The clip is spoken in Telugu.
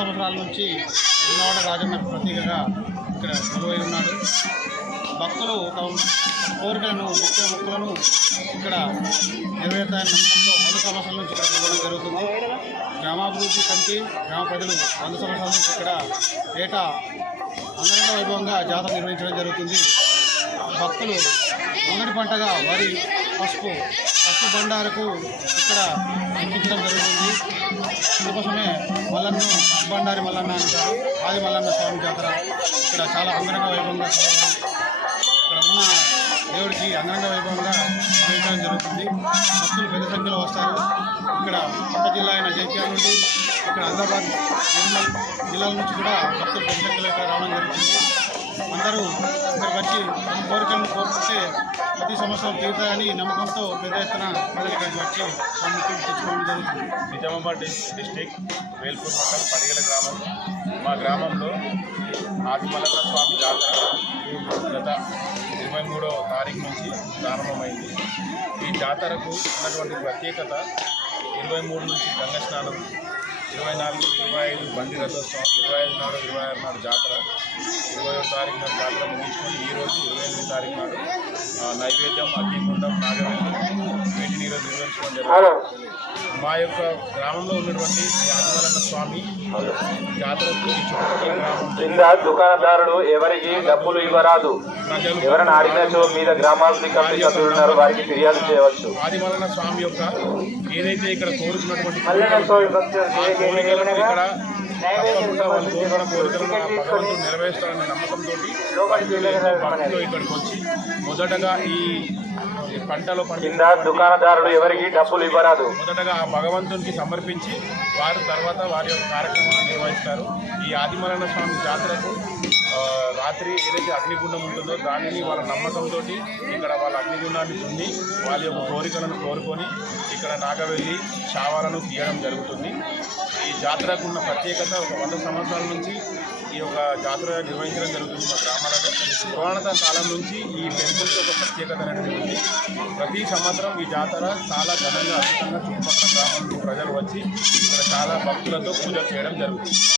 సంవత్సరాల నుంచి ఉన్నవాడ రాజన్న ప్రతీకగా ఇక్కడ నిలువై ఉన్నాడు. భక్తులు తమ కోరికలను ముఖ్య మొక్కలను ఇక్కడ నెరవేరుతాయన్న నమ్మకంతో వంద సంవత్సరాల నుంచి ఇక్కడ ఇవ్వడం జరుగుతుంది. గ్రామాభివృద్ధి కమిటీ గ్రామ ప్రజలు వంద సంవత్సరాల నుంచి ఇక్కడ ఏటా అందరిలో వైభవంగా జాతర నిర్వహించడం జరుగుతుంది. భక్తులు మొదటి పంటగా వరి పసుపు పసుపు బండారకు ఇక్కడ అందించడం జరుగుతుంది. అందుకోసమే మల్లన్న బండారి మల్లన్న అంటారు ఆది మల్లన్న స్వామి జాతర. ఇక్కడ చాలా అంగరంగ వైభవంగా ఇక్కడ ఉన్న దేవుడికి అంగరంగ వైభవంగా నిర్వహించడం జరుగుతుంది. భక్తులు పెద్ద సంఖ్యలో వస్తారు. ఇక్కడ పక్క జిల్లా అయిన జైత్యాల నుండి ఇక్కడ ఆదిలాబాద్ నిర్మల్ జిల్లాల నుంచి కూడా భక్తులు పెద్ద సంఖ్యలో ఇక్కడ రావడం జరుగుతుంది. అందరూ ఇక్కడికి వచ్చి కోరికలను కోరుకుంటే ప్రతి సంవత్సరం తీరుతాయని నమ్మకంతో పెద్ద ఎత్తున ప్రజలు వచ్చి తెచ్చుకోవడం జరుగుతుంది. నిజామాబాద్ డిస్టిక్ వేల్పూర్ మండలం పడిగల గ్రామం. మా గ్రామంలో ఆదిమలన్న స్వామి జాతర గత ఇరవై మూడవ తారీఖు నుంచి ప్రారంభమైంది. ఈ జాతరకు ఉన్నటువంటి ప్రత్యేకత ఇరవై మూడు నుంచి గంగ స్నానం ఇరవై నాలుగు ఇరవై ఐదు బండి రథోత్సవం ఇరవై ఐదు నాడు ఇరవై ఆరు నాడు జాతర ఇరవై ఒక తారీఖు నాడు జాతర ముగించుకొని ఈరోజు ఇరవై ఎనిమిది తారీఖు నాడు నైవేద్యం అగ్నిగుండం వీటిని ఈరోజు నిర్వహించడం జరుగుతుంది మా యొక్క గ్రామంలో ఉన్నటువంటి ఈ ఆదిమలన్న స్వామి కింద దుకాణదారుడు ఎవరికి డబ్బులు ఇవ్వరాదు ఎవరైనా అడిగినచో మీద గ్రామాభివృద్ధి కమిటీ సభ్యులు ఉన్నారు వారికి ఫిర్యాదు చేయవచ్చు ఆదిమలన్న స్వామి యొక్క ఏదైతే ఇక్కడ కోరికలను ఇక్కడ తప్పకుండా వాళ్ళు కోరుకున్న కోరికలను భగవంతుడు నెరవేరుస్తాడనే నమ్మకంతో భక్తులు ఇక్కడికి వచ్చి మొదటగా ఈ పంటలో కింద దుకాణదారుడు ఎవరికి డబ్బులు ఇవ్వరాదు. మొదటగా ఆ భగవంతునికి సమర్పించి వారు తర్వాత వారి యొక్క కార్యక్రమాలను నిర్వహిస్తారు. ఈ ఆదిమలన్న స్వామి జాతరకు రాత్రి ఏదైతే అగ్నిగుండం ఉంటుందో దానిని వాళ్ళ నమ్మకంతో ఇక్కడ వాళ్ళ అగ్నిగుండాన్ని దున్ని వాళ్ళ యొక్క కోరికలను కోరుకొని ఇక్కడ నాగవెల్లి శావాలను తీయడం జరుగుతుంది. ఈ జాతరకు ఉన్న ప్రత్యేకత ఒక వంద సంవత్సరాల నుంచి ఈ యొక్క జాతర నిర్వహించడం జరుగుతుంది మా గ్రామాలలో. పురాణత కాలం నుంచి ఈ టెంపుల్స్ ఒక ప్రత్యేకత అనేది ఉంది. ప్రతి సంవత్సరం ఈ జాతర చాలా ఘనంగా అద్భుతంగా చుట్టుపక్కల గ్రామంలో ప్రజలు వచ్చి ఇక్కడ చాలా భక్తులతో పూజ చేయడం జరుగుతుంది.